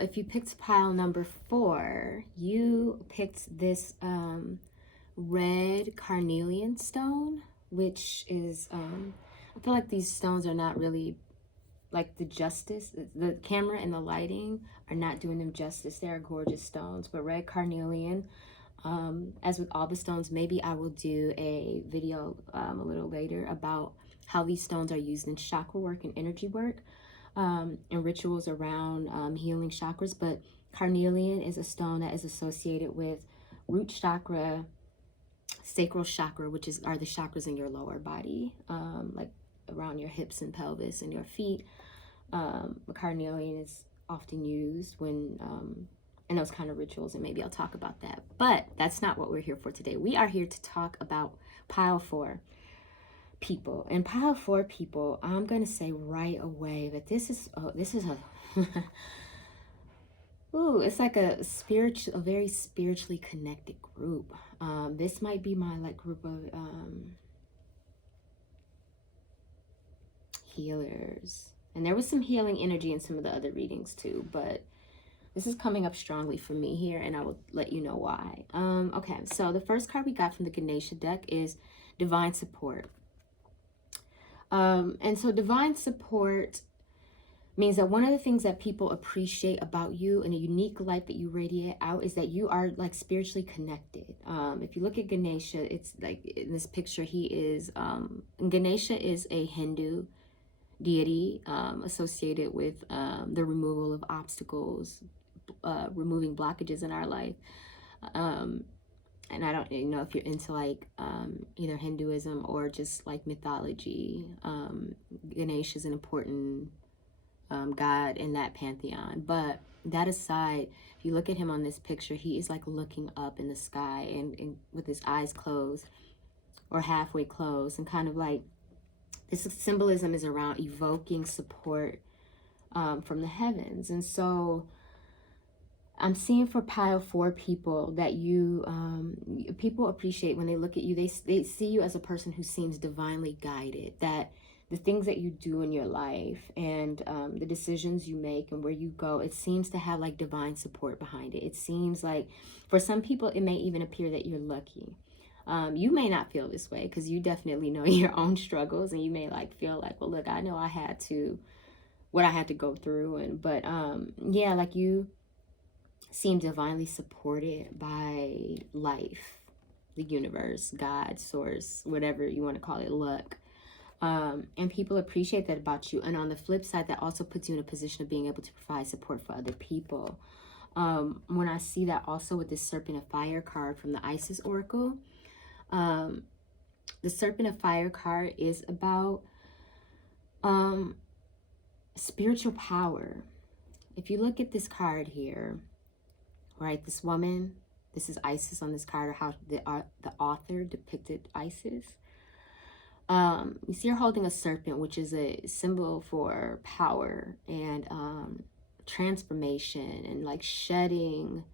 if you picked pile number 4, you picked this red carnelian stone, which is, I feel like these stones are not really like the camera and the lighting are not doing them justice. They are gorgeous stones, but red carnelian, as with all the stones, maybe I will do a video a little later about how these stones are used in chakra work and energy work, and rituals around healing chakras. But carnelian is a stone that is associated with root chakra, sacral chakra, which are the chakras in your lower body, like around your hips and pelvis and your feet. Carnelian is often used when in those kind of rituals, and maybe I'll talk about that. But that's not what we're here for today. We are here to talk about pile 4 people. And pile 4 people, I'm going to say right away that this is a ooh, it's like a very spiritually connected group. This might be my like group of healers. And there was some healing energy in some of the other readings too, but this is coming up strongly for me here, and I will let you know why. Okay, so the first card we got from the Ganesha deck is Divine Support. And so divine support means that one of the things that people appreciate about you and a unique light that you radiate out is that you are like spiritually connected. If you look at Ganesha, it's like in this picture, Ganesha is a Hindu deity associated with the removal of obstacles, removing blockages in our life. And I don't know if you're into like either Hinduism or just like mythology. Ganesha is an important god in that pantheon. But that aside, if you look at him on this picture, he is like looking up in the sky and with his eyes closed or halfway closed, and kind of like this symbolism is around evoking support from the heavens. And so I'm seeing for pile 4 people that people appreciate when they look at you. They see you as a person who seems divinely guided, that the things that you do in your life and the decisions you make and where you go, it seems to have like divine support behind it. It seems like for some people, it may even appear that you're lucky. You may not feel this way because you definitely know your own struggles, and you may like feel like, well, look, I know what I had to go through. But yeah, like you seem divinely supported by life, the universe, God, source, whatever you want to call it, luck. And people appreciate that about you. And on the flip side, that also puts you in a position of being able to provide support for other people. When I see that also with this Serpent of Fire card from the Isis Oracle, the Serpent of Fire card is about spiritual power. If you look at this card here, right, this woman, this is Isis on this card, or how the author depicted Isis. You see her holding a serpent, which is a symbol for power and transformation and like shedding.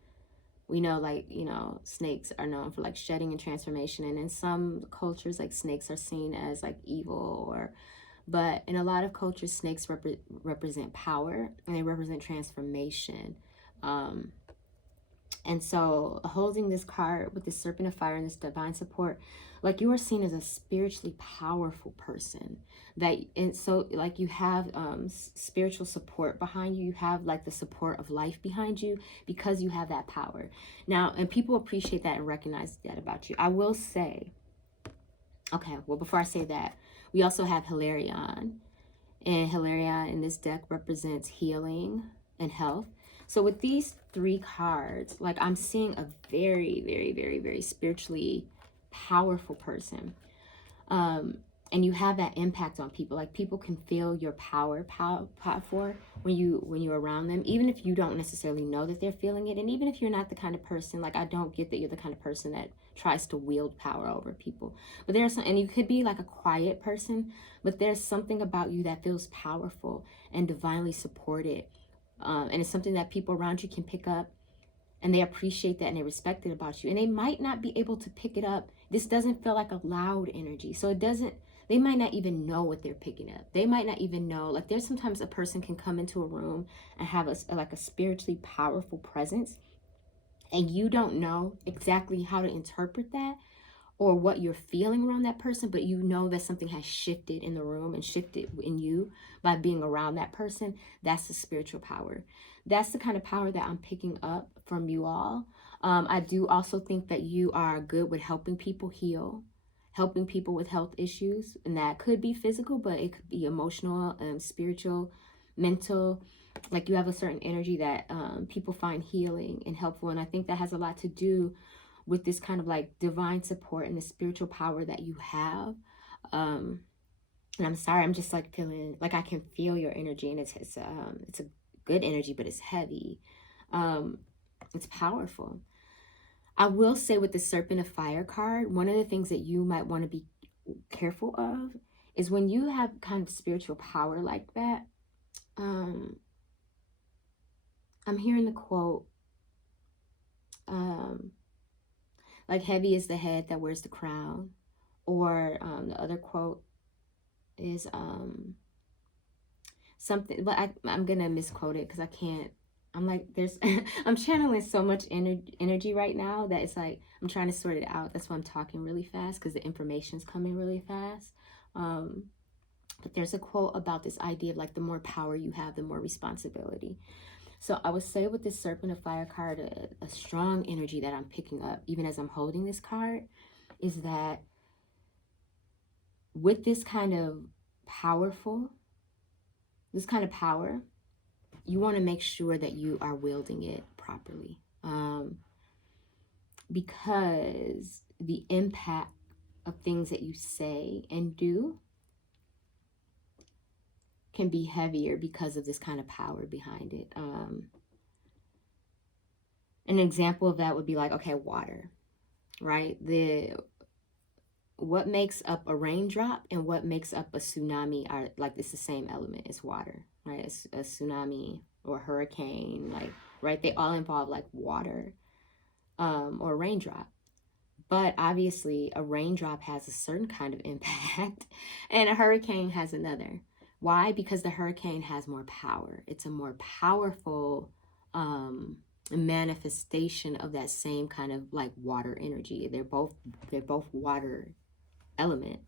We know, like, you know, snakes are known for like shedding and transformation, and in some cultures, like snakes are seen as like evil, but in a lot of cultures, snakes represent power and they represent transformation. And so holding this card with the Serpent of Fire and this divine support, like you are seen as a spiritually powerful person, and so like you have spiritual support behind you. You have like the support of life behind you because you have that power. Now, and people appreciate that and recognize that about you. I will say, okay, well, before I say that, we also have Hilarion, and Hilarion in this deck represents healing and health. So with these 3 cards, like I'm seeing a very, very, very, very spiritually powerful person. And you have that impact on people. Like people can feel your power when you're around them, even if you don't necessarily know that they're feeling it. And even if you're not the kind of person, like I don't get that you're the kind of person that tries to wield power over people. But there's some, and you could be like a quiet person, but there's something about you that feels powerful and divinely supported. And it's something that people around you can pick up, and they appreciate that and they respect it about you. And they might not be able to pick it up. This doesn't feel like a loud energy. So it doesn't they might not even know what they're picking up. They might not even know, like there's sometimes a person can come into a room and have a spiritually powerful presence, and you don't know exactly how to interpret that or what you're feeling around that person, but you know that something has shifted in the room and shifted in you by being around that person. That's the spiritual power. That's the kind of power that I'm picking up from you all. I do also think that you are good with helping people heal, helping people with health issues, and that could be physical, but it could be emotional, spiritual, mental. Like you have a certain energy that people find healing and helpful, and I think that has a lot to do with this kind of like divine support and the spiritual power that you have. And I'm sorry, I'm just like feeling like I can feel your energy, and it's a good energy, but it's heavy. It's powerful. I will say with the Serpent of Fire card, one of the things that you might want to be careful of is when you have kind of spiritual power like that. I'm hearing the quote, like heavy is the head that wears the crown, or the other quote is something, but I'm gonna misquote it because I can't. I'm like, there's I'm channeling so much energy right now that it's like I'm trying to sort it out. That's why I'm talking really fast, because the information's coming really fast. But there's a quote about this idea of like the more power you have, the more responsibility. So I would say with this Serpent of Fire card, a strong energy that I'm picking up, even as I'm holding this card, is that with this kind of power, you want to make sure that you are wielding it properly. Because the impact of things that you say and do can be heavier because of this kind of power behind it. An example of that would be like, okay, water, right? What makes up a raindrop and what makes up a tsunami are like, it's the same element. It's water, right? It's a tsunami or a hurricane, like, right? They all involve like water, or a raindrop. But obviously a raindrop has a certain kind of impact and a hurricane has another. Why? Because the hurricane has more power. It's a more powerful manifestation of that same kind of like water energy. They're both water element,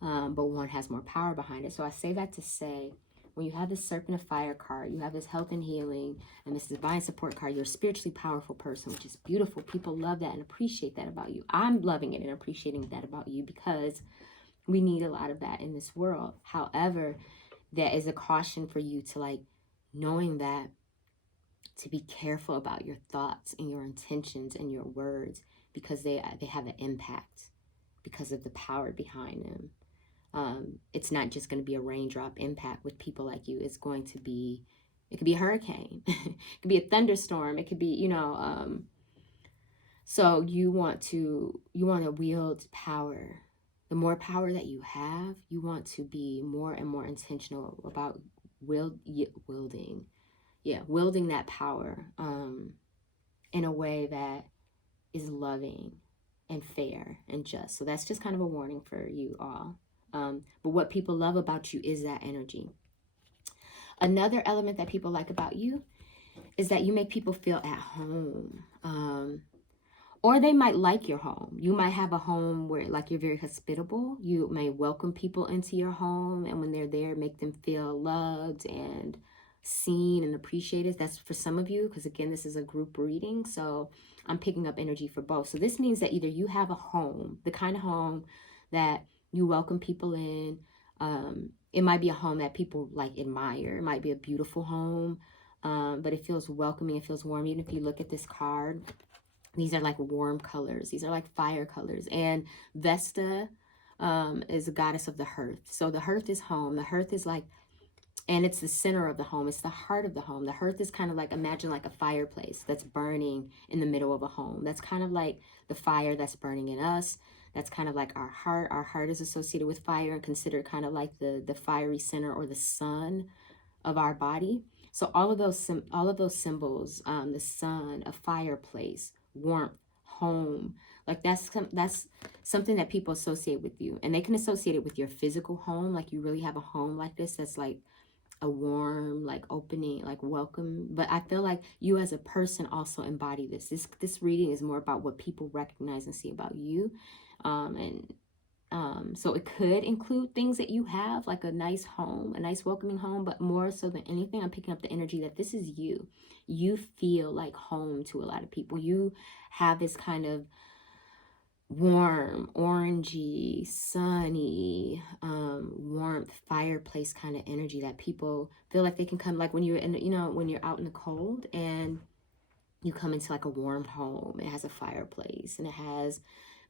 but one has more power behind it. So I say that to say, when you have this Serpent of Fire card, you have this health and healing and this divine support card, you're a spiritually powerful person, which is beautiful. People love that and appreciate that about you. I'm loving it and appreciating that about you because we need a lot of that in this world. However, there is a caution for you to like knowing that, to be careful about your thoughts and your intentions and your words, because they have an impact because of the power behind them. It's not just going to be a raindrop impact with people like you. It's going to be, it could be a hurricane. It could be a thunderstorm. It could be, so you want to wield power. The more power that you have, you want to be more and more intentional about wielding that power in a way that is loving and fair and just. So that's just kind of a warning for you all. But what people love about you is that energy. Another element that people like about you is that you make people feel at home. Or they might like your home. You might have a home where like you're very hospitable. You may welcome people into your home, and when they're there, make them feel loved and seen and appreciated. That's for some of you, because again, this is a group reading, so I'm picking up energy for both. So this means that either you have a home, the kind of home that you welcome people in. It might be a home that people like admire. It might be a beautiful home, but it feels welcoming, it feels warm. Even if you look at this card, these are like warm colors. These are like fire colors. And Vesta is a goddess of the hearth. So the hearth is home. The hearth is like, and it's the center of the home. It's the heart of the home. The hearth is kind of like, imagine like a fireplace that's burning in the middle of a home. That's kind of like the fire that's burning in us. That's kind of like our heart. Our heart is associated with fire and considered kind of like the fiery center or the sun of our body. So all of those symbols, the sun, a fireplace, warmth, home, Like that's something that people associate with you, and they can associate it with your physical home. Like you really have a home like this that's like a warm, like opening, like welcome. But I feel like you as a person also embody this. This reading is more about what people recognize and see about you. So it could include things that you have, like a nice home, a nice welcoming home, but more so than anything, I'm picking up the energy that this is you. You feel like home to a lot of people. You have this kind of warm, orangey, sunny, warmth, fireplace kind of energy that people feel like they can come, like when you're in, when you're out in the cold and you come into like a warm home. It has a fireplace and it has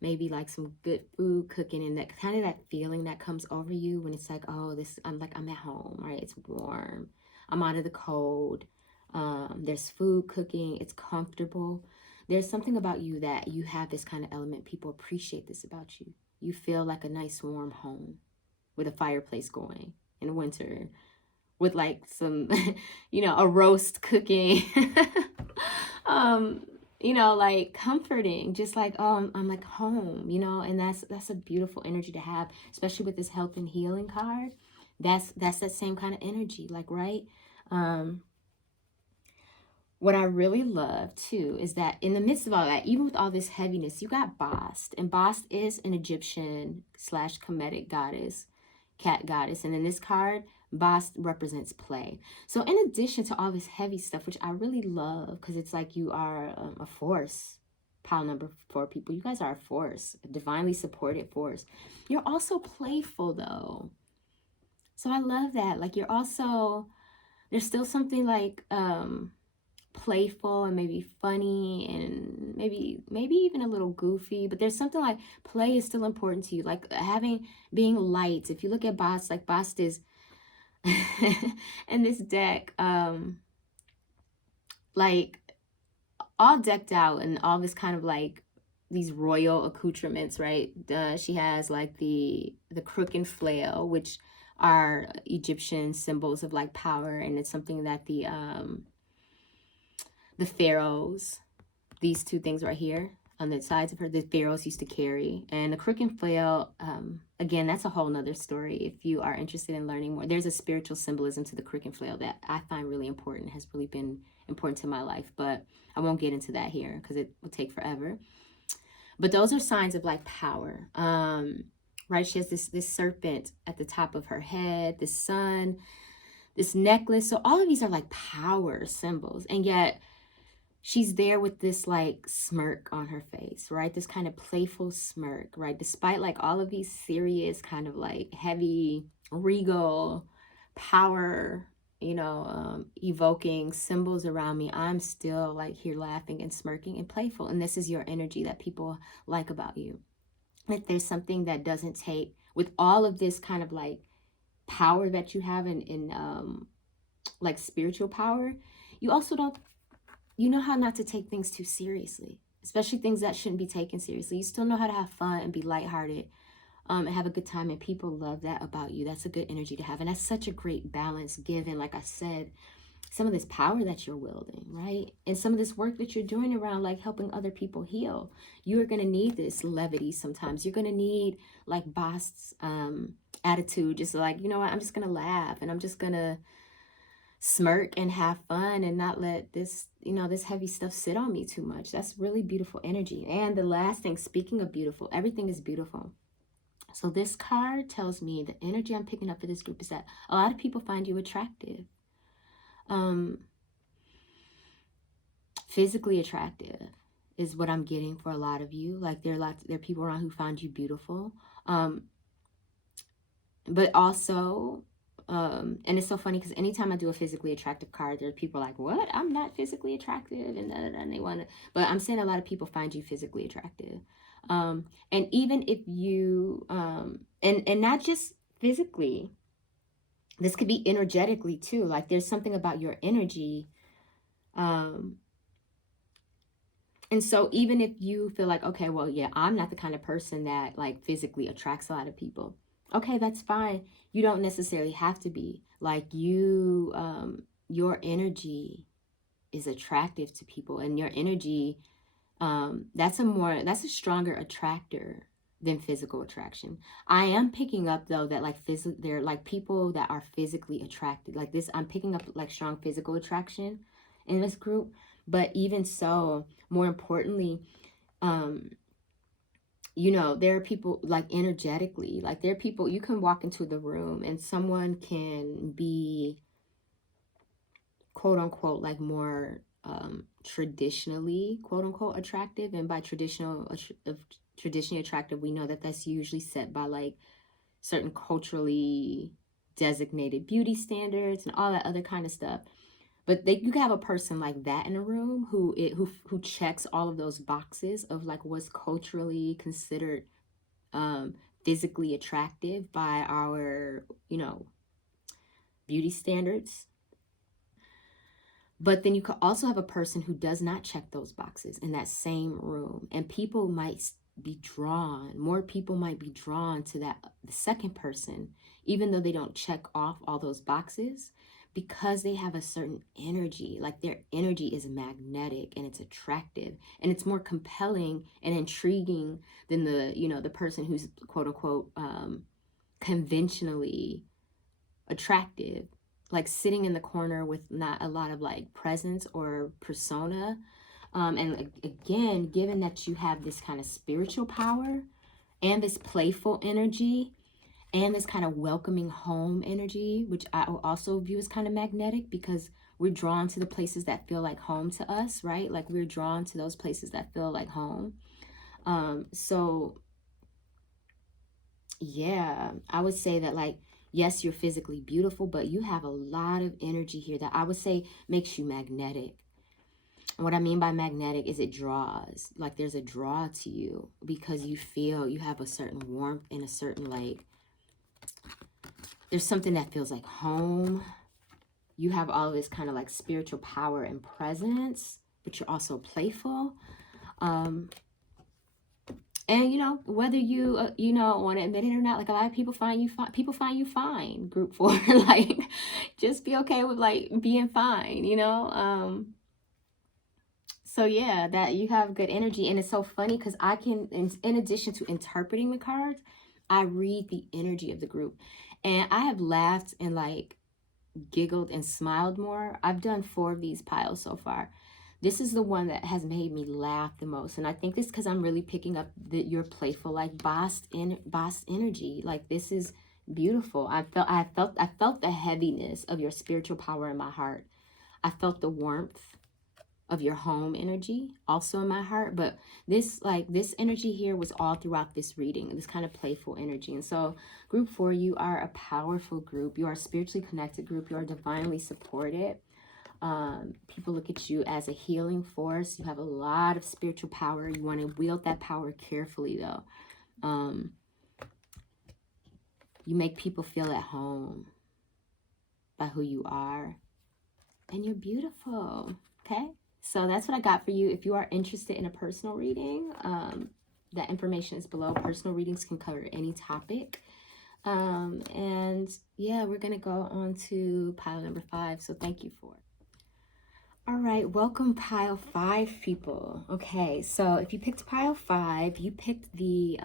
maybe like some good food cooking, and that kind of that feeling that comes over you when it's like, oh, I'm at home, right? It's warm. I'm out of the cold. There's food cooking. It's comfortable. There's something about you that you have this kind of element. People appreciate this about you. You feel like a nice warm home with a fireplace going in the winter with like some, a roast cooking. Like comforting, just like, oh, I'm like home, and that's a beautiful energy to have, especially with this health and healing card. That's that same kind of energy, like, right? What I really love too is that in the midst of all that, even with all this heaviness, you got Bast, and Bast is an Egyptian / Kemetic goddess, cat goddess, and in this card, Bast represents play. So in addition to all this heavy stuff, which I really love, because it's like you are a force, pile number 4 people, you guys are a force, a divinely supported force. You're also playful though. So I love that. Like you're also, there's still something like playful and maybe funny and maybe even a little goofy, but there's something like play is still important to you, like being light. If you look at Bast, like Bast is in this deck, like all decked out and all this kind of like these royal accoutrements, right? She has like the crook and flail, which are Egyptian symbols of like power, and it's something that the pharaohs, these 2 things right here on the sides of her, the pharaohs used to carry. And the crook and flail, again, that's a whole nother story. If you are interested in learning more, there's a spiritual symbolism to the crook and flail that I find really important, has really been important to my life, but I won't get into that here because it will take forever. But those are signs of like power. Right? She has this serpent at the top of her head, this sun, this necklace. So all of these are like power symbols, and yet she's there with this like smirk on her face, right? This kind of playful smirk, right? Despite like all of these serious kind of like heavy, regal, power, evoking symbols around me, I'm still like here laughing and smirking and playful. And this is your energy that people like about you. If there's something that doesn't take, with all of this kind of like power that you have in like spiritual power, you also don't, you know how not to take things too seriously, especially things that shouldn't be taken seriously. You still know how to have fun and be lighthearted, and have a good time, and people love that about you. That's a good energy to have, and that's such a great balance given, like I said, some of this power that you're wielding, right? And some of this work that you're doing around like helping other people heal. You are going to need this levity sometimes. You're going to need like Bast's attitude, just like, you know what, I'm just going to laugh and I'm just going to smirk and have fun and not let this, this heavy stuff sit on me too much. That's really beautiful energy. And the last thing, speaking of beautiful, everything is beautiful. So this card tells me the energy I'm picking up for this group is that a lot of people find you attractive. Physically attractive is what I'm getting for a lot of you. Like there are people around who find you beautiful. But also, and it's so funny because anytime I do a physically attractive card, there are people like, what? I'm not physically attractive, and they want to, but I'm saying a lot of people find you physically attractive. And even if you, and not just physically, this could be energetically too. Like there's something about your energy. And so even if you feel like, okay, well, yeah, I'm not the kind of person that like physically attracts a lot of people. Okay, that's fine. You don't necessarily have to be. Like you, your energy is attractive to people, and your energy That's a stronger attractor than physical attraction. I am picking up though that like they're like people that are physically attracted. Like this, I'm picking up like strong physical attraction in this group. But even so, more importantly, there are people like energetically, like there are people you can walk into the room and someone can be quote unquote like more traditionally quote unquote attractive. And by traditionally attractive, we know that that's usually set by like certain culturally designated beauty standards and all that other kind of stuff. But you can have a person like that in a room who checks all of those boxes of like what's culturally considered physically attractive by our beauty standards. But then you could also have a person who does not check those boxes in that same room, and more people might be drawn to the second person, even though they don't check off all those boxes, because they have a certain energy. Like their energy is magnetic and it's attractive and it's more compelling and intriguing than the person who's quote unquote conventionally attractive, like sitting in the corner with not a lot of like presence or persona. And again, given that you have this kind of spiritual power and this playful energy and this kind of welcoming home energy, which I also view as kind of magnetic, because we're drawn to the places that feel like home to us, right? Like we're drawn to those places that feel like home. So yeah, I would say that like, yes, you're physically beautiful, but you have a lot of energy here that I would say makes you magnetic. What I mean by magnetic is it draws. Like there's a draw to you because you feel you have a certain warmth and a certain like, there's something that feels like home. You have all of this kind of like spiritual power and presence, but you're also playful. And whether you want to admit it or not, like a lot of people find you fine, group 4. Like just be okay with like being fine. So yeah, that you have good energy. And it's so funny because I can, in addition to interpreting the cards, I read the energy of the group. And I have laughed and like giggled and smiled more. I've done 4 of these piles so far. This is the one that has made me laugh the most. And I think this because I'm really picking up your playful, like boss energy. Like this is beautiful. I felt the heaviness of your spiritual power in my heart. I felt the warmth of your home energy also in my heart. But this energy here was all throughout this reading, this kind of playful energy. And so group 4, you are a powerful group. You are a spiritually connected group. You are divinely supported. People look at you as a healing force. You have a lot of spiritual power. You want to wield that power carefully though. You make people feel at home by who you are, and you're beautiful. Okay, so that's what I got for you. If you are interested in a personal reading, that information is below. Personal readings can cover any topic. And yeah, we're gonna go on to pile number 5. So thank you for it. All right, welcome pile 5 people. Okay, so if you picked pile 5, you picked the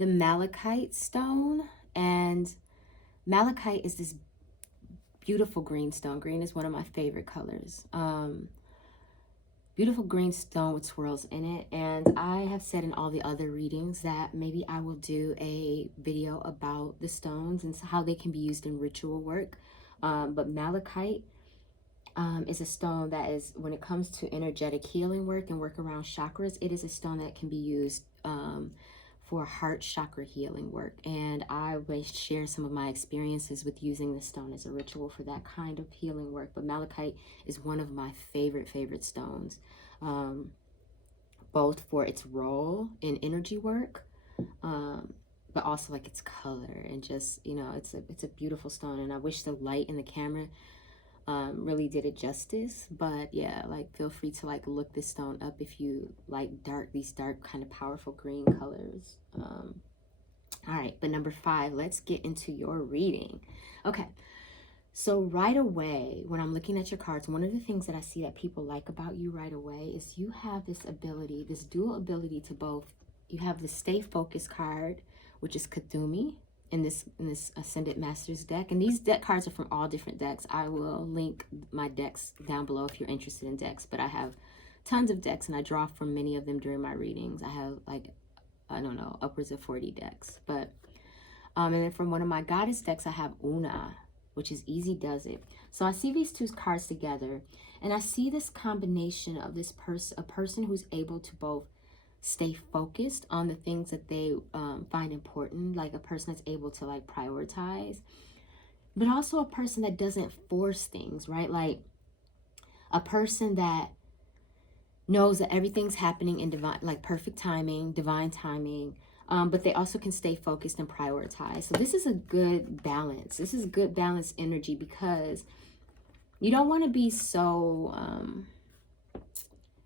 malachite stone. And malachite is this beautiful green stone. Green is one of my favorite colors. Beautiful green stone with swirls in it. And I have said in all the other readings that maybe I will do a video about the stones and how they can be used in ritual work. But malachite is a stone that is, when it comes to energetic healing work and work around chakras, it is a stone that can be used for heart chakra healing work. And I will share some of my experiences with using this stone as a ritual for that kind of healing work. But malachite is one of my favorite stones, both for its role in energy work, but also like its color and just, it's a beautiful stone. And I wish the light in the camera really did it justice. But yeah, like feel free to like look this stone up if you like these dark kind of powerful green colors. All right, but number 5, let's get into your reading. Okay, So right away, when I'm looking at your cards, one of the things that I see that people like about you right away is you have this ability, this dual ability to both. You have the stay focused card, which is Kathumi in this Ascended Masters deck. And these deck cards are from all different decks. I will link my decks down below if you're interested in decks. But I have tons of decks, and I draw from many of them during my readings. I have like, I don't know, upwards of 40 decks. But and then from one of my goddess decks, I have Una, which is Easy Does It. So I see these two cards together, and I see this combination of this person, a person who's able to both stay focused on the things that they find important, like a person that's able to like prioritize, but also a person that doesn't force things, right? Like a person that knows that everything's happening in divine, like perfect timing, divine timing, but they also can stay focused and prioritize. So this is a good balance. This is good balance energy, because you don't want to be so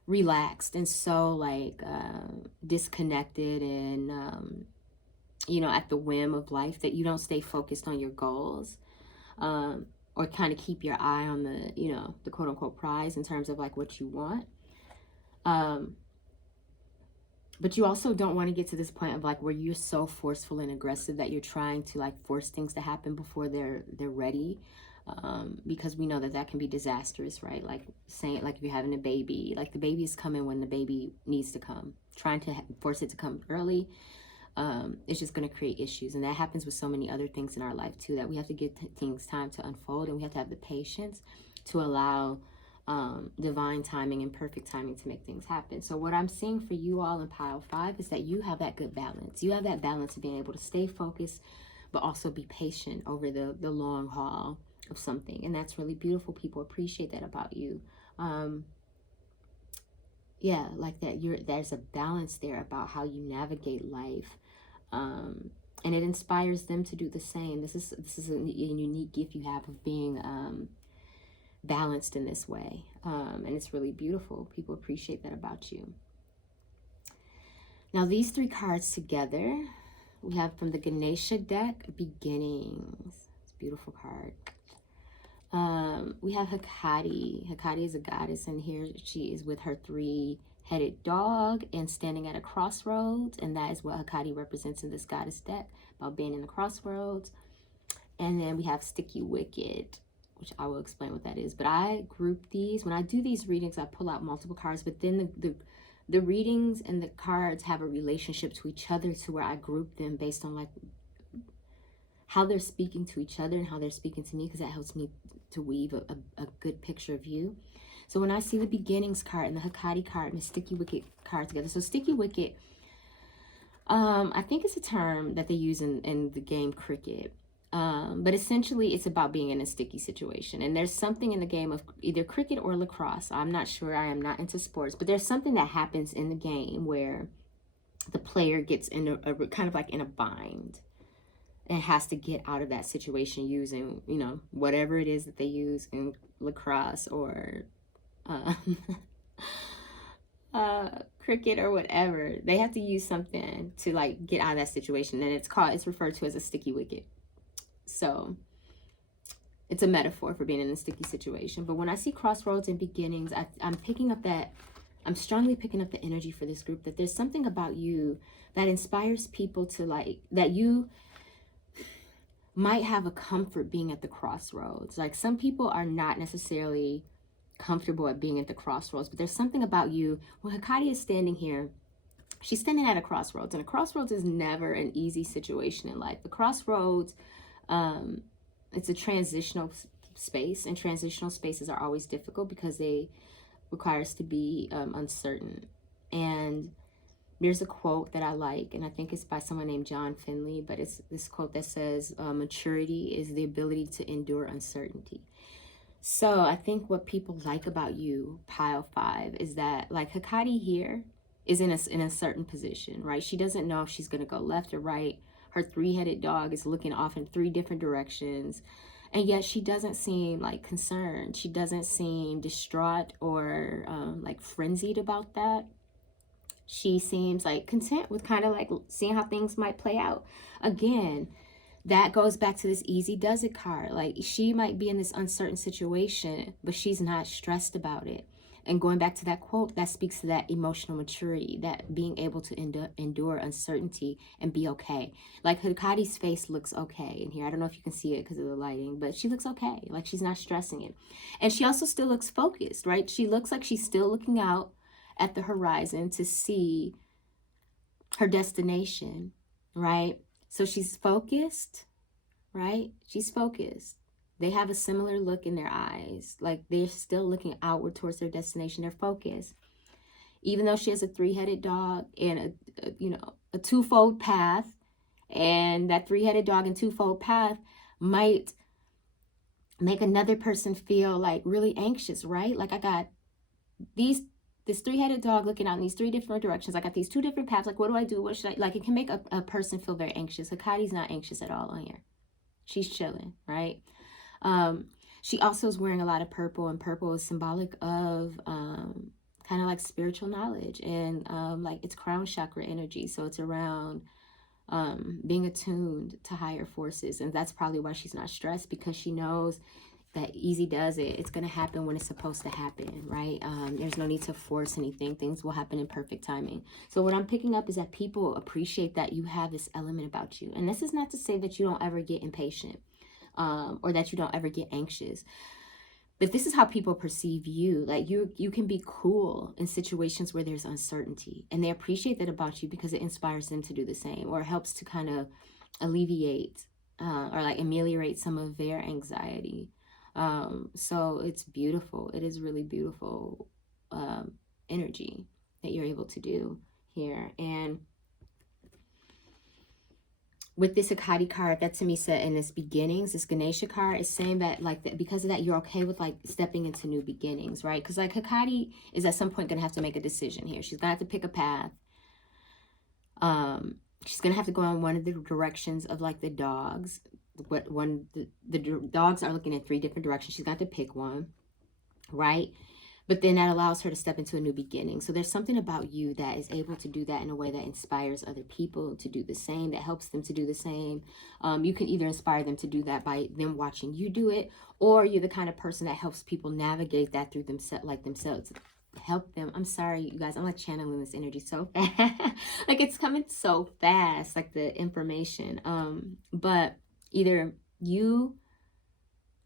relaxed and so like disconnected and you know, at the whim of life, that you don't stay focused on your goals, or kind of keep your eye on the, you know, the quote unquote prize in terms of like what you want. But you also don't want to get to this point of like where you're so forceful and aggressive that you're trying to like force things to happen before they're ready, because we know that that can be disastrous, right? Like saying, like if you're having a baby, like the baby is coming when the baby needs to come. Trying to force it to come early, it's just going to create issues. And that happens with so many other things in our life too, that we have to give things time to unfold, and we have to have the patience to allow divine timing and perfect timing to make things happen. So what I'm seeing for you all in pile 5 is that you have that good balance. You have that balance of being able to stay focused, but also be patient over the long haul of something. And that's really beautiful. People appreciate that about you. Yeah, like that there's a balance there about how you navigate life. And it inspires them to do the same. This is a unique gift you have of being balanced in this way, and it's really beautiful. People appreciate that about you. Now these 3 cards together, we have from the Ganesha deck, Beginnings. It's a beautiful card. We have Hecate. Hecate is a goddess, and here she is with her 3-headed dog and standing at a crossroads, and that is what Hecate represents in this goddess deck, about being in the crossroads. And then we have Sticky Wicket, which I will explain what that is. But I group these. When I do these readings, I pull out multiple cards, but then the readings and the cards have a relationship to each other, to where I group them based on like how they're speaking to each other and how they're speaking to me, because that helps me to weave a good picture of you. So when I see the Beginnings card and the Hecate card and the Sticky Wicket card together, so Sticky Wicket, I think it's a term that they use in the game cricket. But essentially it's about being in a sticky situation. And there's something in the game of either cricket or lacrosse. I'm not sure. I am not into sports, but there's something that happens in the game where the player gets in a kind of like in a bind and has to get out of that situation using, you know, whatever it is that they use in lacrosse or cricket or whatever. They have to use something to like get out of that situation, and it's referred to as a sticky wicket. So it's a metaphor for being in a sticky situation. But when I see crossroads and beginnings, I'm picking up that, I'm strongly picking up the energy for this group, that there's something about you that inspires people to like, that you might have a comfort being at the crossroads. Like some people are not necessarily comfortable at being at the crossroads, but there's something about you. When Hecate is standing here, she's standing at a crossroads, and a crossroads is never an easy situation in life. The crossroads, it's a transitional space, and transitional spaces are always difficult because they require us to be uncertain. And there's a quote that I like, and I think it's by someone named John Finley, but it's this quote that says, maturity is the ability to endure uncertainty. So I think what people like about you, pile 5, is that like Hecate here is in a certain position, right? She doesn't know if she's going to go left or right. Her 3-headed dog is looking off in 3 different directions. And yet she doesn't seem like concerned. She doesn't seem distraught or like frenzied about that. She seems like content with kind of like seeing how things might play out. Again, that goes back to this easy does it card. Like, she might be in this uncertain situation, but she's not stressed about it. And going back to that quote, that speaks to that emotional maturity, that being able to endure uncertainty and be okay. Like, Hikaru's face looks okay in here. I don't know if you can see it because of the lighting, but she looks okay. Like, she's not stressing it. And she also still looks focused, right? She looks like she's still looking out at the horizon to see her destination, right? So she's focused, right? She's focused. They have a similar look in their eyes. Like, they're still looking outward towards their destination. They're focused. Even though she has a three-headed dog and a twofold path, and that three-headed dog and twofold path might make another person feel like really anxious, right? Like, I got this three-headed dog looking out in these three different directions. I got these two different paths. Like, what do I do? What should I, like, it can make a person feel very anxious. Hikaru's not anxious at all on here. She's chilling, right? She also is wearing a lot of purple, and purple is symbolic of kind of like spiritual knowledge and like it's crown chakra energy. So it's around being attuned to higher forces, and that's probably why she's not stressed, because she knows that easy does it. It's going to happen when it's supposed to happen, right? There's no need to force anything. Things will happen in perfect timing. So what I'm picking up is that people appreciate that you have this element about you. And this is not to say that you don't ever get impatient or that you don't ever get anxious. But this is how people perceive you. Like, you can be cool in situations where there's uncertainty. And they appreciate that about you because it inspires them to do the same, or helps to kind of alleviate or like ameliorate some of their anxiety. So it's beautiful. It is really beautiful energy that you're able to do here. And with this Hikari card, that to me said in this beginnings, this Ganesha card is saying that, like, that because of that, you're okay with like stepping into new beginnings, right? Because like Hikari is at some point going to have to make a decision here. She's going to have to pick a path. She's going to have to go on one of the directions of like the dogs. The dogs are looking at three different directions. She's got to pick one, right? But then that allows her to step into a new beginning. So there's something about you that is able to do that in a way that inspires other people to do the same, that helps them to do the same. You can either inspire them to do that by them watching you do it, or you're the kind of person that helps people navigate that through themselves. Help them. I'm sorry, you guys. I'm like channeling this energy so fast. Like, it's coming so fast, like the information. But either you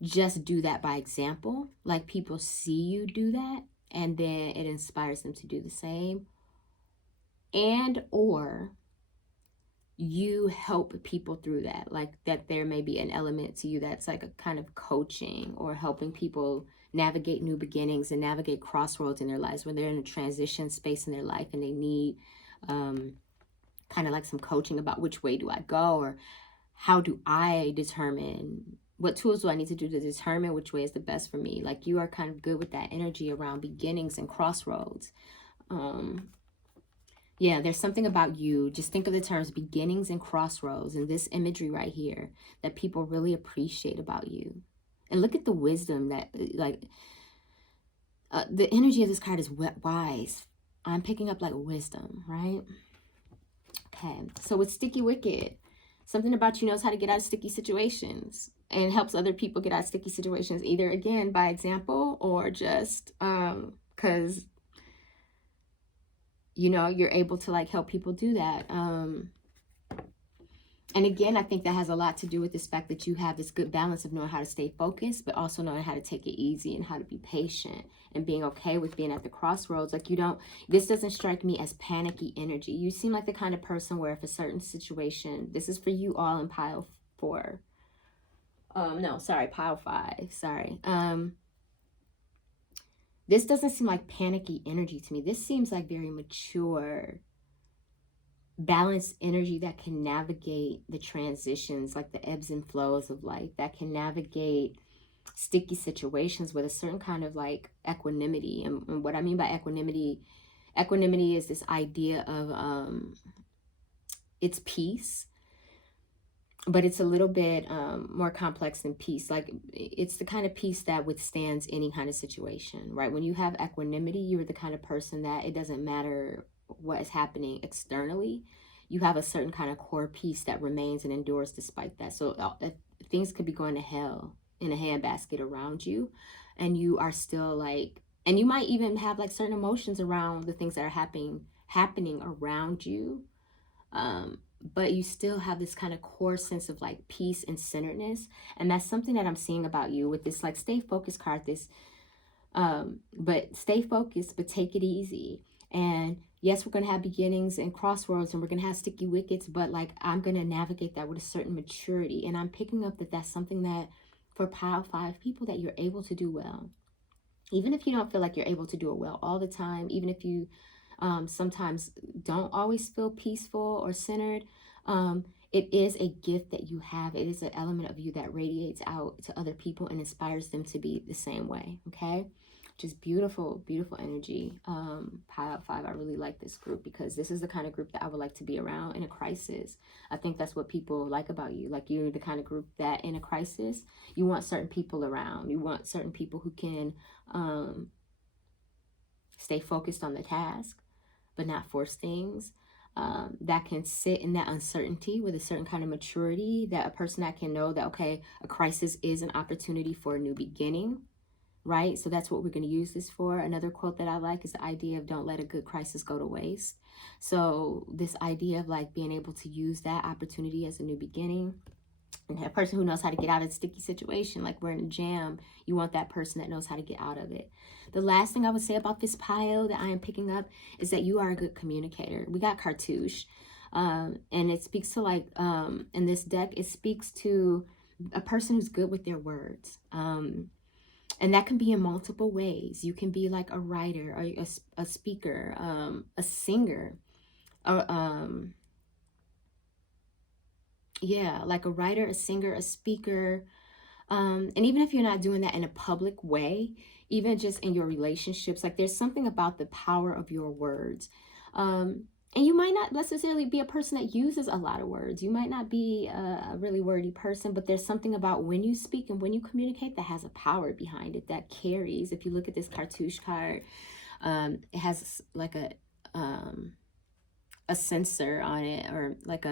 just do that by example, like people see you do that and then it inspires them to do the same, and or you help people through that, like that there may be an element to you that's like a kind of coaching or helping people navigate new beginnings and navigate crossroads in their lives when they're in a transition space in their life and they need kind of like some coaching about which way do I go, or how do I determine, what tools do I need to do to determine which way is the best for me? Like, you are kind of good with that energy around beginnings and crossroads. Yeah, there's something about you. Just think of the terms beginnings and crossroads and this imagery right here that people really appreciate about you. And look at the wisdom that, like, the energy of this card is wise. I'm picking up like wisdom, right? Okay, so with Sticky Wicked, something about you knows how to get out of sticky situations and helps other people get out of sticky situations, either again by example or just because you're able to like help people do that. And again, I think that has a lot to do with this fact that you have this good balance of knowing how to stay focused, but also knowing how to take it easy and how to be patient and being okay with being at the crossroads. Like, this doesn't strike me as panicky energy. You seem like the kind of person where if a certain situation, this is for you all in pile 4. Pile 5. Sorry. This doesn't seem like panicky energy to me. This seems like very mature, balanced energy that can navigate the transitions, like the ebbs and flows of life, that can navigate sticky situations with a certain kind of like equanimity. And what I mean by equanimity is this idea of it's peace, but it's a little bit more complex than peace. Like, it's the kind of peace that withstands any kind of situation, right? When you have equanimity, you're the kind of person that it doesn't matter what is happening externally. you have a certain kind of core peace that remains and endures despite that. So things could be going to hell in a handbasket around you, and you are still like, and you might even have like certain emotions around the things that are happening around you, but you still have this kind of core sense of like peace and centeredness. And that's something that I'm seeing about you with this like stay focused card, this but stay focused, but take it easy. And yes, we're going to have beginnings and crossroads, and we're going to have sticky wickets, but like I'm going to navigate that with a certain maturity. And I'm picking up that that's something that for pile 5 people that you're able to do well. Even if you don't feel like you're able to do it well all the time, even if you sometimes don't always feel peaceful or centered, it is a gift that you have. It is an element of you that radiates out to other people and inspires them to be the same way. Okay, just beautiful, beautiful energy. Pile 5, I really like this group because this is the kind of group that I would like to be around in a crisis. I think that's what people like about you. Like, you're the kind of group that in a crisis, you want certain people around. You want certain people who can stay focused on the task, but not force things. That can sit in that uncertainty with a certain kind of maturity, that a person that can know that, okay, a crisis is an opportunity for a new beginning, right? So that's what we're going to use this for. Another quote that I like is the idea of don't let a good crisis go to waste. So this idea of like being able to use that opportunity as a new beginning. And a person who knows how to get out of a sticky situation, like we're in a jam, you want that person that knows how to get out of it. The last thing I would say about this pile that I am picking up is that you are a good communicator. We got cartouche, and it speaks to like, in this deck, it speaks to a person who's good with their words. And that can be in multiple ways. You can be like a writer, or a speaker, a singer, or yeah, like a writer, a singer, a speaker. And even if you're not doing that in a public way, even just in your relationships, like there's something about the power of your words. And you might not necessarily be a person that uses a lot of words. You might not be a really wordy person, but there's something about when you speak and when you communicate that has a power behind it, that carries. If you look at this cartouche card, it has like a sensor on it, or like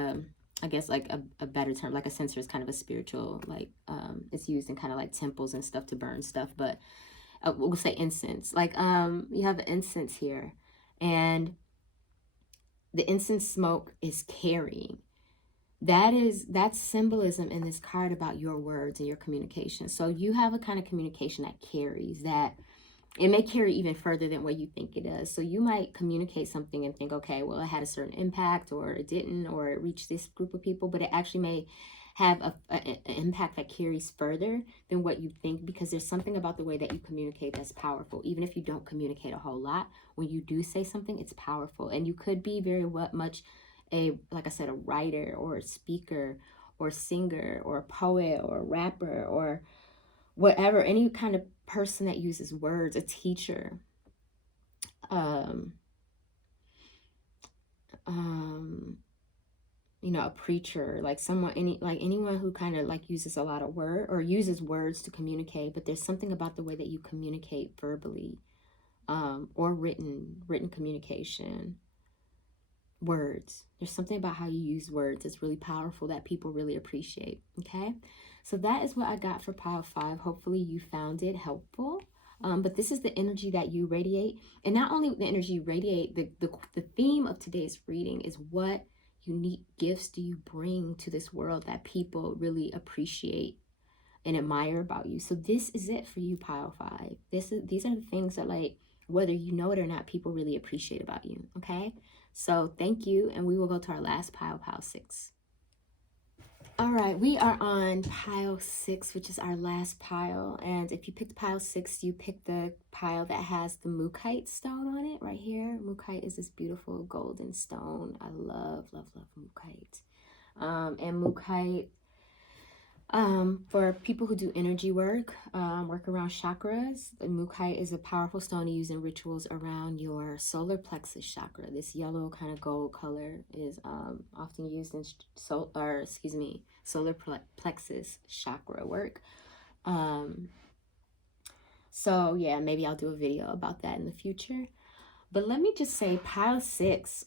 I guess like a better term, like a censer is kind of a spiritual, like it's used in kind of like temples and stuff to burn stuff, but we'll say incense. Like you have incense here, and the incense smoke is carrying. That's symbolism in this card about your words and your communication. So you have a kind of communication that carries, that it may carry even further than what you think it does. So you might communicate something and think, okay, well, it had a certain impact, or it didn't, or it reached this group of people, but it actually may have an impact that carries further than what you think, because there's something about the way that you communicate that's powerful. Even if you don't communicate a whole lot, when you do say something, it's powerful. And you could be very much like I said, a writer or a speaker or singer or a poet or a rapper or whatever, any kind of person that uses words, a teacher, you know, a preacher, like someone, anyone who kind of like uses a lot of uses words to communicate. But there's something about the way that you communicate verbally, or written communication, words. There's something about how you use words that's really powerful that people really appreciate. Okay, so that is what I got for pile 5. Hopefully you found it helpful. But this is the energy that you radiate. And not only the energy you radiate, the theme of today's reading is what unique gifts do you bring to this world that people really appreciate and admire about you. So this is it for you, pile 5. These are the things that, like, whether you know it or not, people really appreciate about you. Okay, so thank you, and we will go to our last pile, pile 6. All right, we are on pile 6, which is our last pile. And if you picked pile 6, you picked the pile that has the Mukite stone on it right here. Mukite is this beautiful golden stone. I love, love, love Mukite. And Mukite, for people who do energy work, work around chakras, the Mukite is a powerful stone to use in rituals around your solar plexus chakra. This yellow kind of gold color is often used in solar plexus chakra work. So yeah, maybe I'll do a video about that in the future. But let me just say, pile 6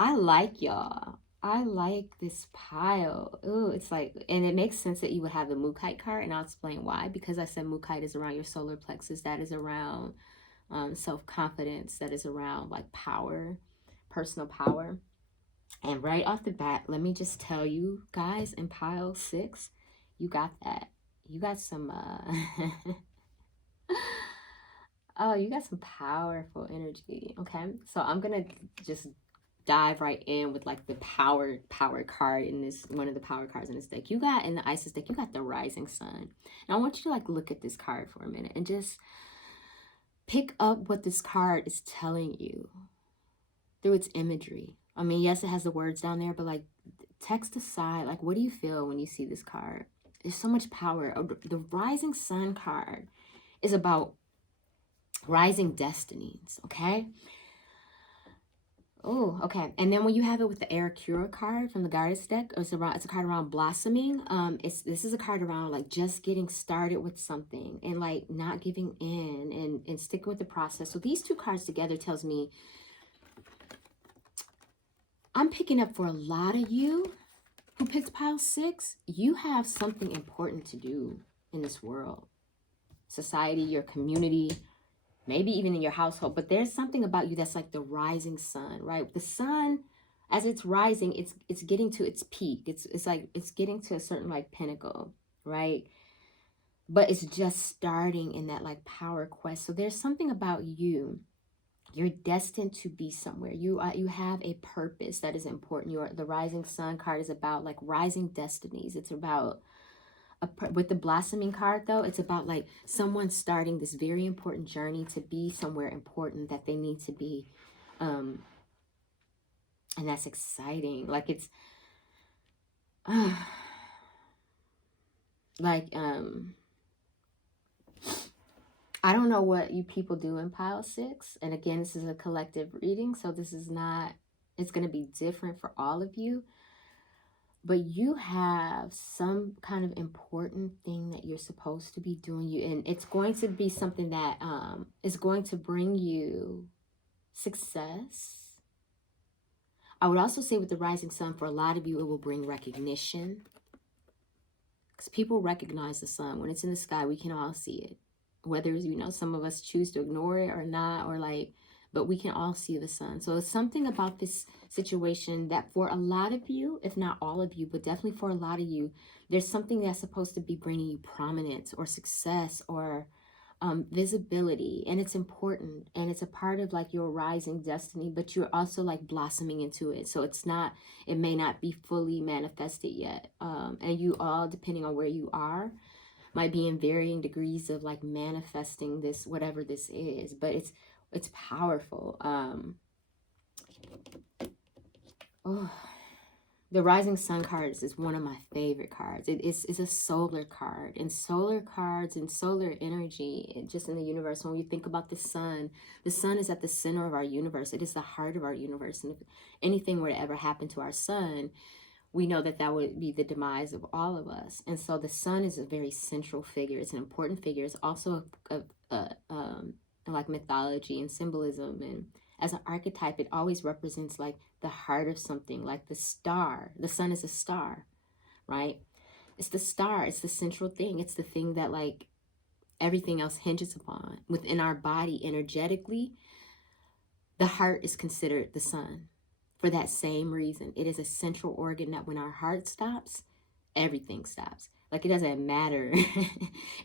I like y'all. I like this pile. Ooh, it's like, and it makes sense that you would have the Mukite card, and I'll explain why. Because I said Mukite is around your solar plexus, that is around self-confidence, that is around like power, personal power. And right off the bat, let me just tell you guys, in pile 6, you got that. You got some, oh, you got some powerful energy. Okay. So I'm going to just dive right in with like the power card in this, one of the power cards in this deck. You got, in the Isis deck, you got the Rising Sun. And I want you to like look at this card for a minute and just pick up what this card is telling you through its imagery. I mean, yes, it has the words down there, but like text aside, like what do you feel when you see this card? There's so much power. The Rising Sun card is about rising destinies, okay? Oh, okay. And then when you have it with the Arakura card from the Goddess deck, it's a card around blossoming. This is a card around like just getting started with something and like not giving in and sticking with the process. So these two cards together tells me, I'm picking up for a lot of you who picked pile 6, you have something important to do in this world, society, your community, maybe even in your household. But there's something about you that's like the rising sun, right? The sun, as it's rising, it's getting to its peak. It's like it's getting to a certain like pinnacle, right? But it's just starting in that like power quest. So there's something about you. You're destined to be somewhere. You have a purpose that is important. The Rising Sun card is about like rising destinies. It's about with the blossoming card though, it's about like someone starting this very important journey to be somewhere important that they need to be, and that's exciting. Like it's like I don't know what you people do in pile 6. And again, this is a collective reading, so this is not, it's going to be different for all of you. But you have some kind of important thing that you're supposed to be doing. And it's going to be something that is going to bring you success. I would also say with the Rising Sun, for a lot of you, it will bring recognition. Because people recognize the sun. When it's in the sky, we can all see it. Whether, you know, some of us choose to ignore it or not, or like, but we can all see the sun. So it's something about this situation that for a lot of you, if not all of you, but definitely for a lot of you, there's something that's supposed to be bringing you prominence or success or visibility. And it's important. And it's a part of like your rising destiny, but you're also like blossoming into it. So it's not, it may not be fully manifested yet. And you all, depending on where you are, might be in varying degrees of like manifesting this, whatever this is, but it's powerful. The Rising Sun cards is one of my favorite cards. It's a solar card, and solar cards and solar energy, just in the universe, when we think about the sun is at the center of our universe. It is the heart of our universe. And if anything were to ever happen to our sun, we know that that would be the demise of all of us. And so the sun is a very central figure. It's an important figure. It's also like mythology and symbolism. And as an archetype, it always represents like the heart of something, like the star. The sun is a star, right? It's the star. It's the central thing. It's the thing that like everything else hinges upon. Within our body, energetically, the heart is considered the sun. For that same reason, it is a central organ that when our heart stops, everything stops. Like it doesn't matter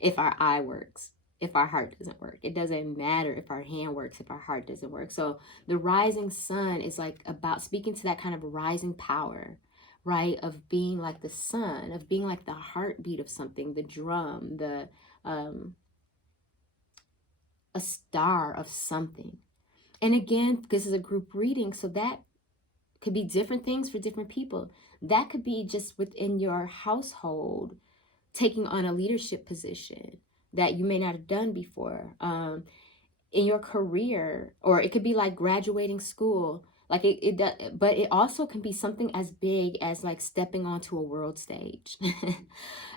if our eye works, if our heart doesn't work. It doesn't matter if our hand works, if our heart doesn't work. So the Rising Sun is like about speaking to that kind of rising power, right? Of being like the sun, of being like the heartbeat of something, the drum, a star of something. And again, this is a group reading, so that could be different things for different people. That could be just within your household, taking on a leadership position that you may not have done before, in your career, or it could be like graduating school. Like but it also can be something as big as like stepping onto a world stage.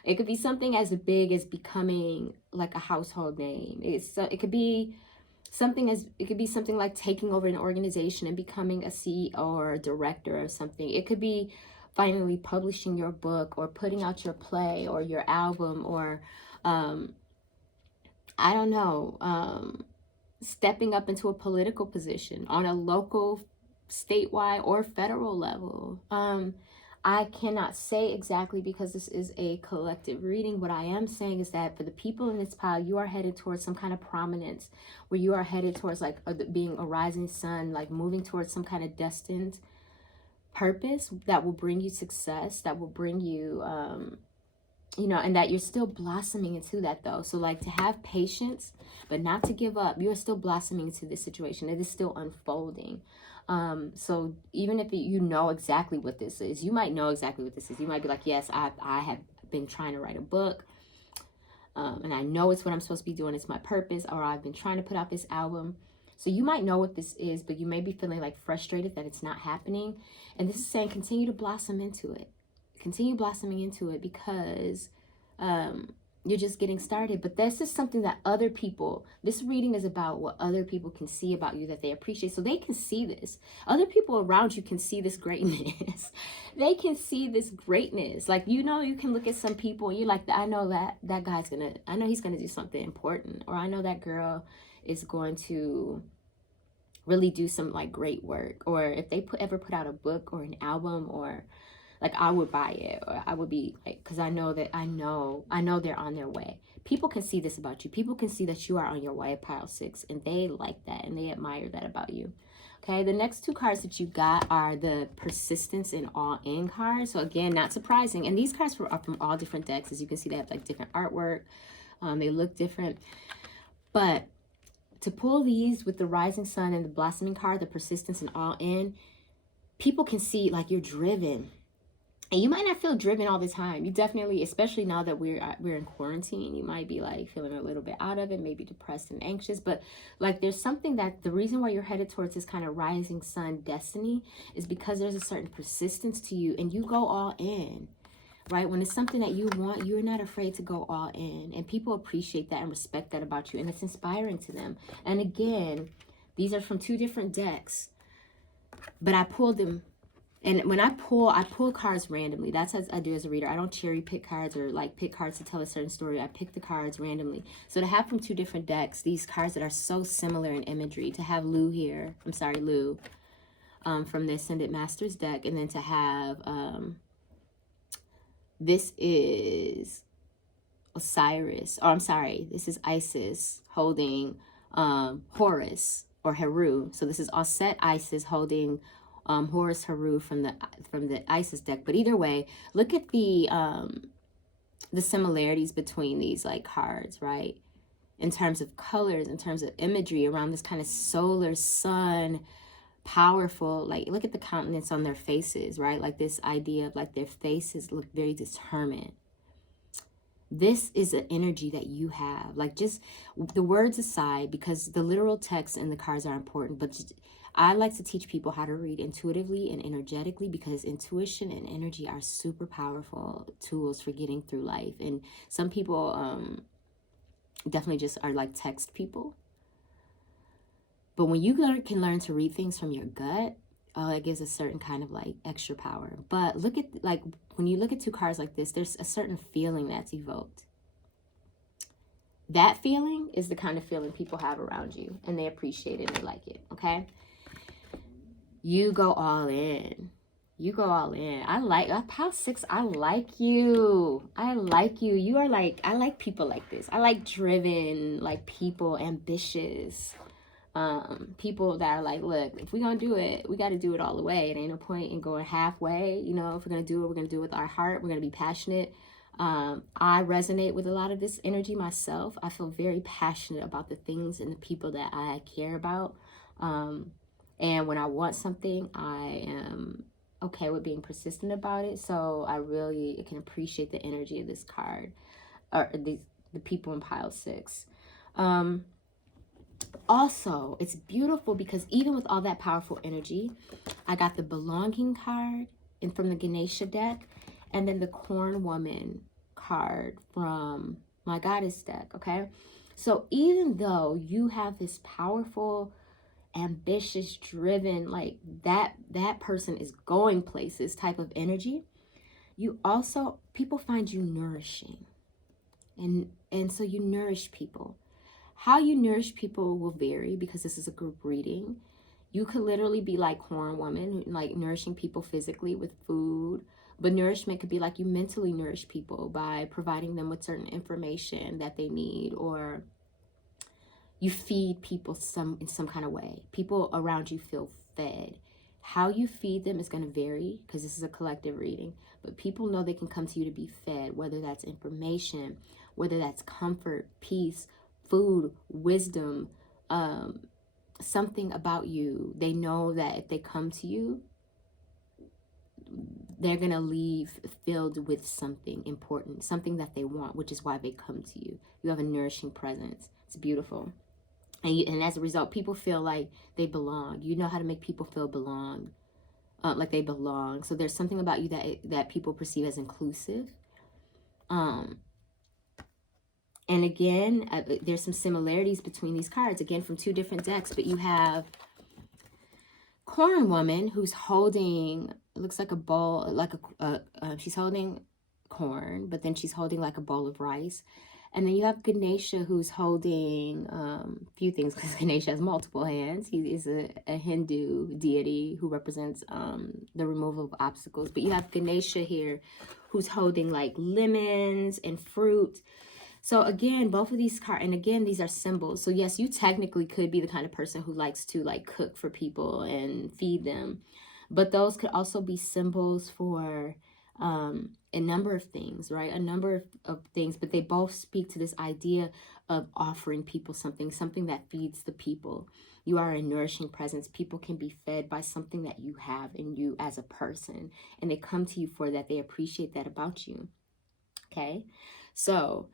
It could be something as big as becoming like a household name. It could be it could be something like taking over an organization and becoming a CEO or a director of something. It could be finally publishing your book or putting out your play or your album, or I don't know, stepping up into a political position on a local, statewide, or federal level. I cannot say exactly because this is a collective reading. What I am saying is that for the people in this pile, you are headed towards some kind of prominence, where you are headed towards like being a rising sun, like moving towards some kind of destined purpose that will bring you success, that will bring you, and that you're still blossoming into that though. So like to have patience, but not to give up. You are still blossoming into this situation. It is still unfolding. So even if you know exactly what this is, you might know exactly what this is. You might be like, yes, I have been trying to write a book. And I know it's what I'm supposed to be doing. It's my purpose. Or I've been trying to put out this album. So you might know what this is, but you may be feeling like frustrated that it's not happening. And this is saying continue to blossom into it. Continue blossoming into it, because you're just getting started. But this is something that other people, this reading is about what other people can see about you that they appreciate. So they can see this. Other people around you can see this greatness. They can see this greatness. Like, you can look at some people and you're like, I know that guy's I know he's gonna do something important. Or I know that girl is going to really do some like great work. Or if they ever put out a book or an album, or like I would buy it, or I would be like, because I know they're on their way. People can see this about you. People can see that you are on your way, pile 6, and they like that and they admire that about you. Okay, the next 2 cards that you got are the persistence and all in cards. So again, not surprising. And these cards are from all different decks. As you can see, they have like different artwork. They look different. But to pull these with the rising sun and the blossoming card, the persistence and all in, people can see like you're driven. And you might not feel driven all the time. You definitely, especially now that we're in quarantine, you might be like feeling a little bit out of it, maybe depressed and anxious. But like there's something that the reason why you're headed towards this kind of rising sun destiny is because there's a certain persistence to you, and you go all in, right? When it's something that you want, you're not afraid to go all in. And people appreciate that and respect that about you. And it's inspiring to them. And again, these are from 2 different decks, but I pulled them. And when I pull cards randomly. That's what I do as a reader. I don't cherry pick cards or like pick cards to tell a certain story. I pick the cards randomly. So to have from 2 different decks, these cards that are so similar in imagery, to have Lou here, Lou, from the Ascended Masters deck, and then to have, this is Osiris, this is Isis holding Horus or Heru. So this is Osset Isis holding Horus Heru from the Isis deck. But either way, look at the similarities between these like cards, right? In terms of colors, in terms of imagery around this kind of solar sun, powerful, like look at the countenance on their faces, right? Like this idea of like their faces look very determined. This is an energy that you have. Like, just the words aside, because the literal text and the cards are important, but I like to teach people how to read intuitively and energetically, because intuition and energy are super powerful tools for getting through life. And some people definitely just are like text people. But when you can learn to read things from your gut, it gives a certain kind of like extra power. But look at, like, when you look at 2 cards like this, there's a certain feeling that's evoked. That feeling is the kind of feeling people have around you, and they appreciate it and they like it, okay? You go all in. You go all in. I like, pile 6, I like you. I like you. You are like, I like people like this. I like driven, like people, ambitious. People that are like, look, if we're gonna do it, we got to do it all the way. It ain't no point in going halfway. You know, if we're gonna do it, we're gonna do it with our heart. We're gonna be passionate. I resonate with a lot of this energy myself. I feel very passionate about the things and the people that I care about. And when I want something, I am okay with being persistent about it. So I really can appreciate the energy of this card, or the people in pile 6. Also, it's beautiful because even with all that powerful energy, I got the belonging card and from the Ganesha deck, and then the corn woman card from my goddess deck, okay? So even though you have this powerful, ambitious, driven, like that person is going places type of energy, you also, people find you nourishing. And so you nourish people. How you nourish people will vary because this is a group reading. You could literally be like Corn Woman, like nourishing people physically with food. But nourishment could be like you mentally nourish people by providing them with certain information that they need, or you feed people in some kind of way. People around you feel fed. How you feed them is going to vary because this is a collective reading. But people know they can come to you to be fed, whether that's information, whether that's comfort, peace, food, wisdom, something about you. They know that if they come to you, they're going to leave filled with something important, something that they want, which is why they come to you. You have a nourishing presence. It's beautiful. And as a result, people feel like they belong. You know how to make people feel belong, like they belong. So there's something about you that people perceive as inclusive. And again, there's some similarities between these cards, again, from two different decks. But you have Corn Woman who's holding, it looks like a bowl, like she's holding corn, but then she's holding like a bowl of rice. And then you have Ganesha who's holding a few things, because Ganesha has multiple hands. He is a Hindu deity who represents the removal of obstacles. But you have Ganesha here who's holding like lemons and fruit. So again, both of these cards, and again, these are symbols. So yes, you technically could be the kind of person who likes to like cook for people and feed them. But those could also be symbols for a number of things, right? A number of things, but they both speak to this idea of offering people something that feeds the people. You are a nourishing presence. People can be fed by something that you have in you as a person, and they come to you for that. They appreciate that about you. Okay, so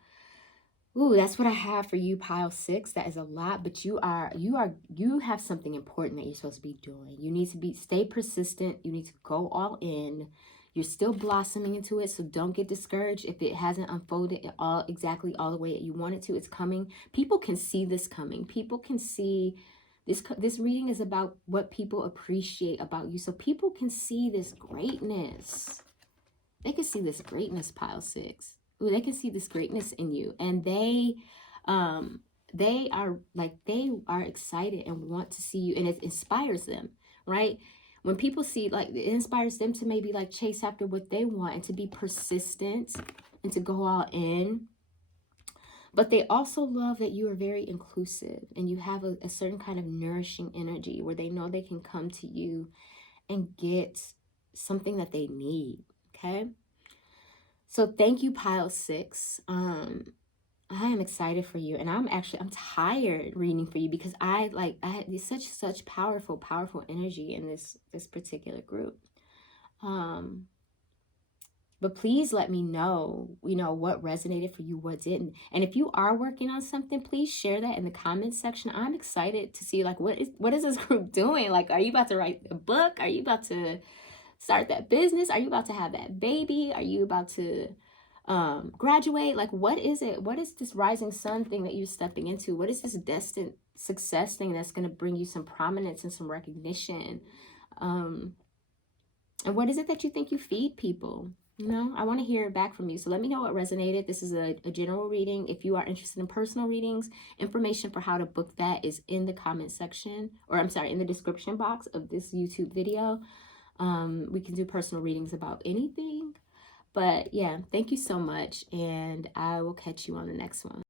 that's what I have for you, pile 6. That is a lot, but you have something important that you're supposed to be doing. You need to stay persistent. You need to go all in. You're still blossoming into it, so don't get discouraged if it hasn't unfolded exactly all the way that you want it to. It's coming. People can see this coming. People can see this reading is about what people appreciate about you. So people can see this greatness. They can see this greatness, pile 6. Ooh, they can see this greatness in you, and they are excited and want to see you, and it inspires them, right? When people see, like, it inspires them to maybe like chase after what they want and to be persistent and to go all in. But they also love that you are very inclusive and you have a certain kind of nourishing energy where they know they can come to you and get something that they need. Okay, so thank you, pile 6. I am excited for you, and I'm tired reading for you because I had such powerful energy in this particular group. But please let me know, what resonated for you, what didn't. And if you are working on something, please share that in the comments section. I'm excited to see, like, what is this group doing? Like, are you about to write a book? Are you about to start that business? Are you about to have that baby? Are you about to graduate? Like, what is it? What is this rising sun thing that you're stepping into? What is this destined success thing that's going to bring you some prominence and some recognition? And what is it that you think you feed people? I want to hear it back from you. So let me know what resonated. This is a general reading. If you are interested in personal readings, information for how to book that is in the comment section, or I'm sorry, in the description box of this YouTube video. We can do personal readings about anything. But yeah, thank you so much, and I will catch you on the next one.